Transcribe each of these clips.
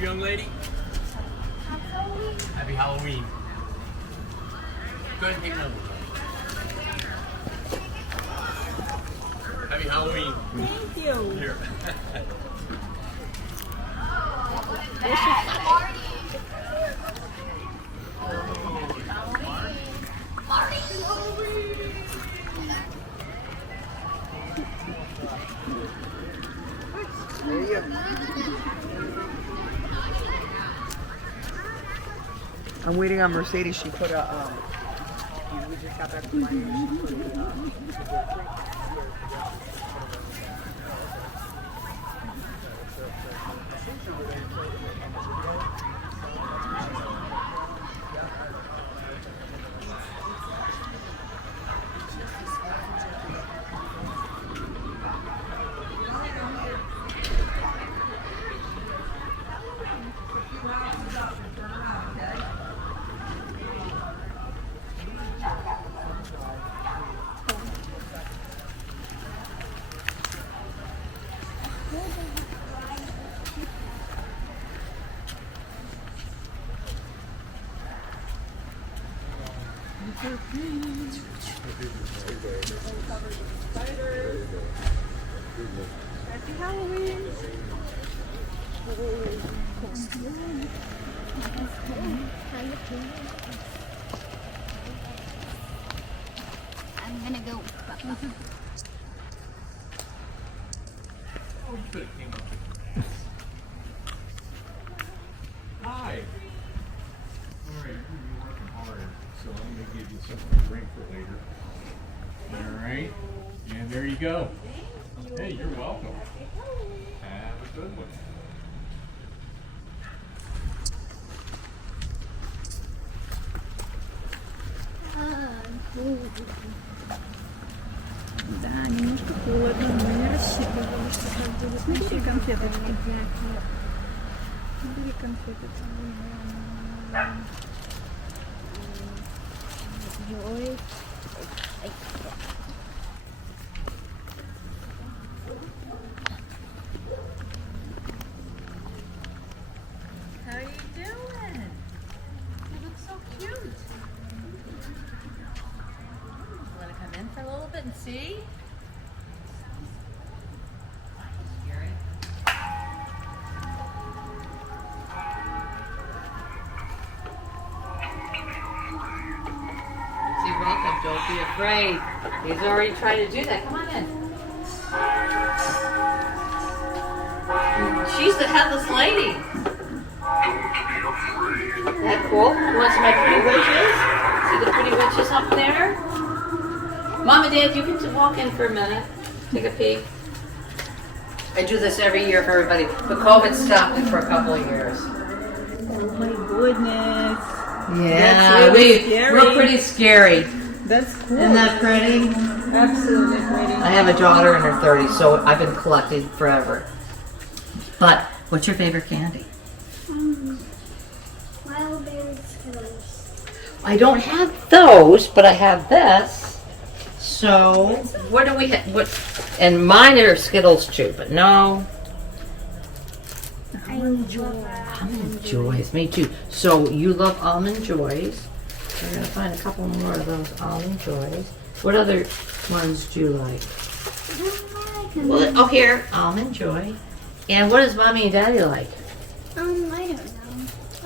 Young lady? Happy Halloween. Go ahead and take another one. Happy Halloween. Thank you. Here. There you go. I'm waiting on Mercedes. She put a, we just got back from my she put a, Happy Halloween. I'm gonna go. Hi. All right, you're working hard, so I'm gonna give you something to drink for later. All right, and there you go. Hey, you're welcome. Have a good one. Да, немножко холодно, но не рассчитывала, что так будет. Набери конфеточки. Набери конфеточки. Joy. How are you doing? You look so cute. Want to come in for a little bit and see? Scary. You're welcome. Don't be afraid. He's already tried to do that. Come on in. She's the headless lady. Isn't that cool? You want to see my pretty witches? See the pretty witches up there? Mom and Dad, you can walk in for a minute. Take a peek. I do this every year for everybody, but COVID stopped it for a couple of years. Oh my goodness. Yeah, That's really scary. we're pretty scary. That's cool. Isn't that pretty? Absolutely pretty. I have a daughter in her 30s, so I've been collecting forever. But what's your favorite candy? Wild berry Skittles. I don't have those, but I have this. So what do we have? What? And mine are Skittles too, but no. Almond Joy. Almond Joys, me too. So you love Almond Joys. We're gonna find a couple more of those Almond Joys. What other ones do you like? Well, oh, here, Almond Joy. And what does Mommy and Daddy like? My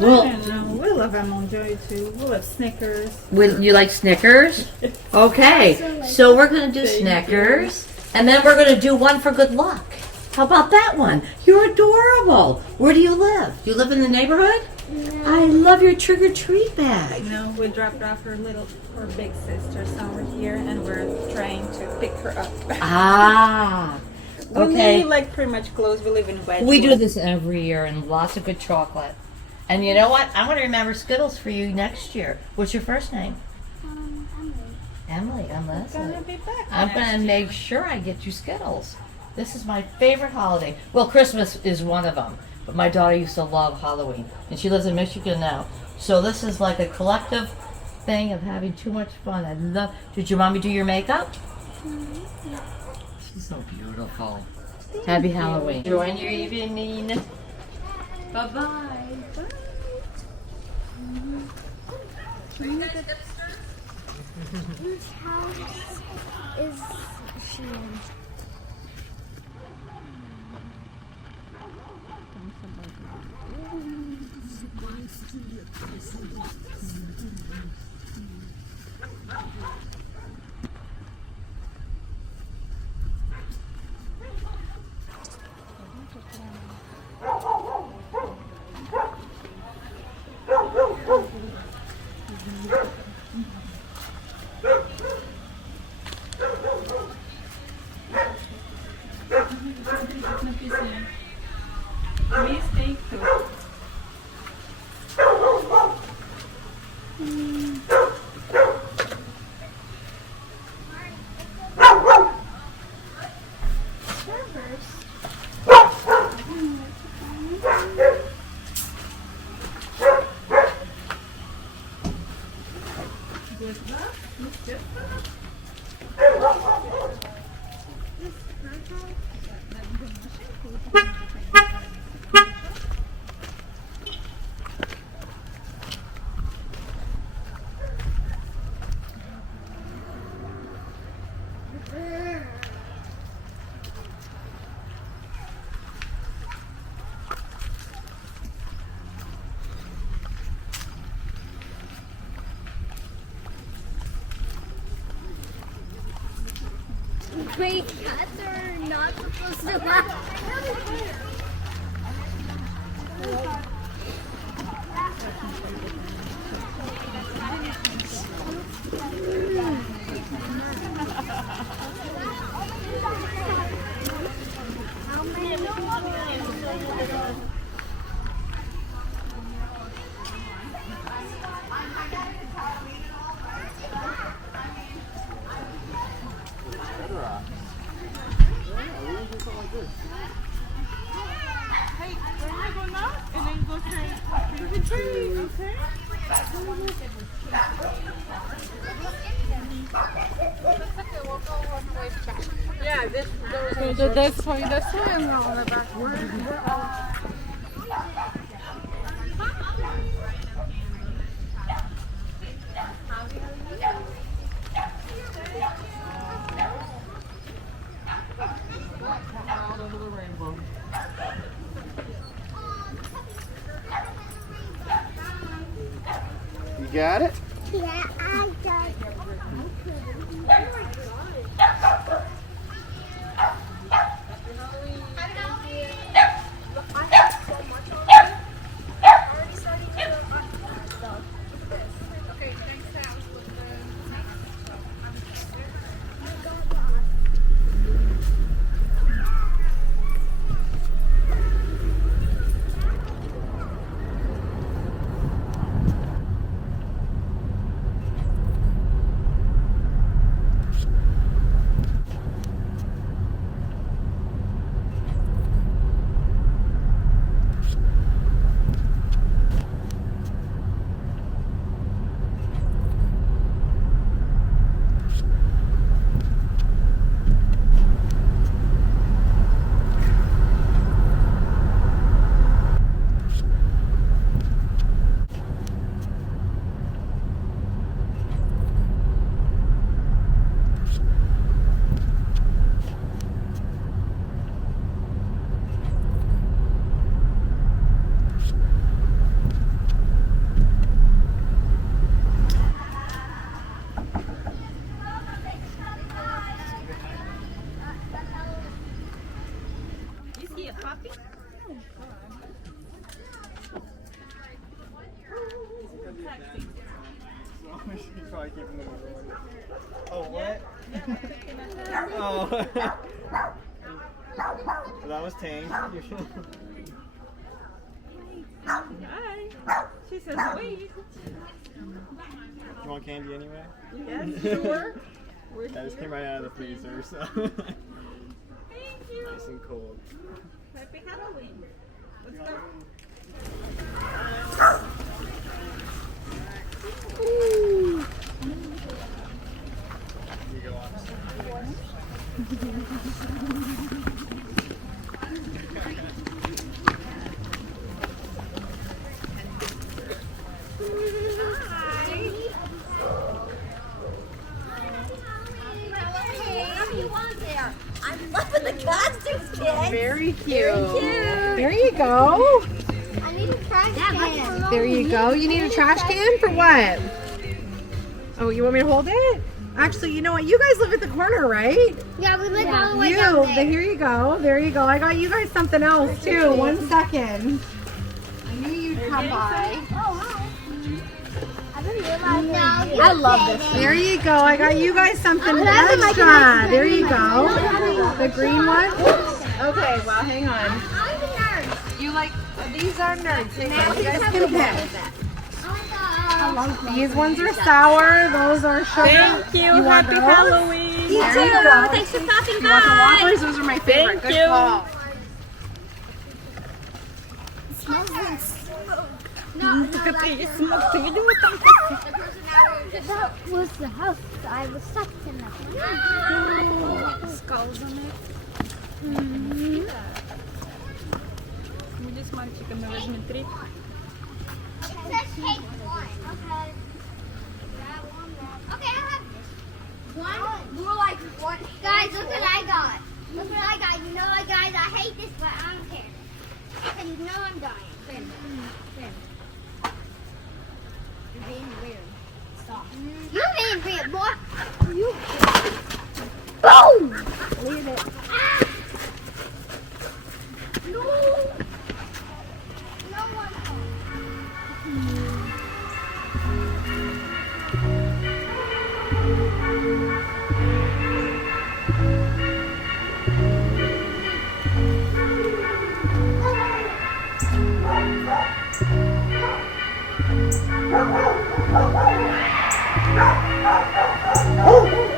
Well, I don't know. We love almond joy too. We love Snickers. you like Snickers? Okay, so we're gonna do Snickers, and then we're gonna do one for good luck. How about that one? You're adorable. Where do you live? You live in the neighborhood? I love your trick or treat bag. No, we dropped off her big sister somewhere here, and we're trying to pick her up. Ah, We okay. live like pretty much close. We live in Wedgwood. We do this every year, and lots of good chocolate. And you know what? I'm gonna remember Skittles for you next year. What's your first name? Emily. I'm Leslie. Gonna be back I'm next gonna make sure I get you Skittles. This is my favorite holiday. Well, Christmas is one of them, but my daughter used to love Halloween, and she lives in Michigan now. So this is like a collective thing of having too much fun. I love. Did your mommy do your makeup? She's so beautiful. Happy Halloween. Enjoy your evening. Bye bye. Whose house is she in? Wait, cats are not supposed to laugh. So this way, and we're on the back. We're all... Out over the rainbow. You got it? Yeah, I got it. So that was Tang. Hi. She says wait. You want candy anyway? Yes, sure. That just came right out of the freezer, so. Thank you. Nice and cold. Happy Halloween. Let's go. You go on. I'm loving the costumes, kids. Very cute. There you go. I need a trash can. There you go. You need a trash can for what? Oh, you want me to hold it? Actually, you know what? You guys live at the corner, right? Yeah, we live all the way down there. Here you go. There you go. I got you guys something else too. 1 second. I knew you'd come by. Oh, hi. I didn't realize that. I love this. There you go. I got you guys something extra. There you go. The green one. Okay, well, hang on. I'm a nerd. You like, these are nerds. You guys can pick. These ones are sour. Those are sugar. Thank you. want Happy those? Halloween. You There you too. go. Thanks for stopping You want the by. Whoppers? Those are my favorite. Thank Good you. call. It smells like smoke. Look at the smoke. Tingnan mo ito. That was the house. I was stuck in that. Skulls on it. We just want chicken nourishment trip. It says take one. Okay. Okay, I have this. One, more like one. Guys, look what I got. Look what I got. You know what, guys? I hate this, but I don't care. And you know I'm dying. Finn. You're being weird. Stop. You're being weird, boy. You. Boom! Leave it. Ah! No. No one. Oh!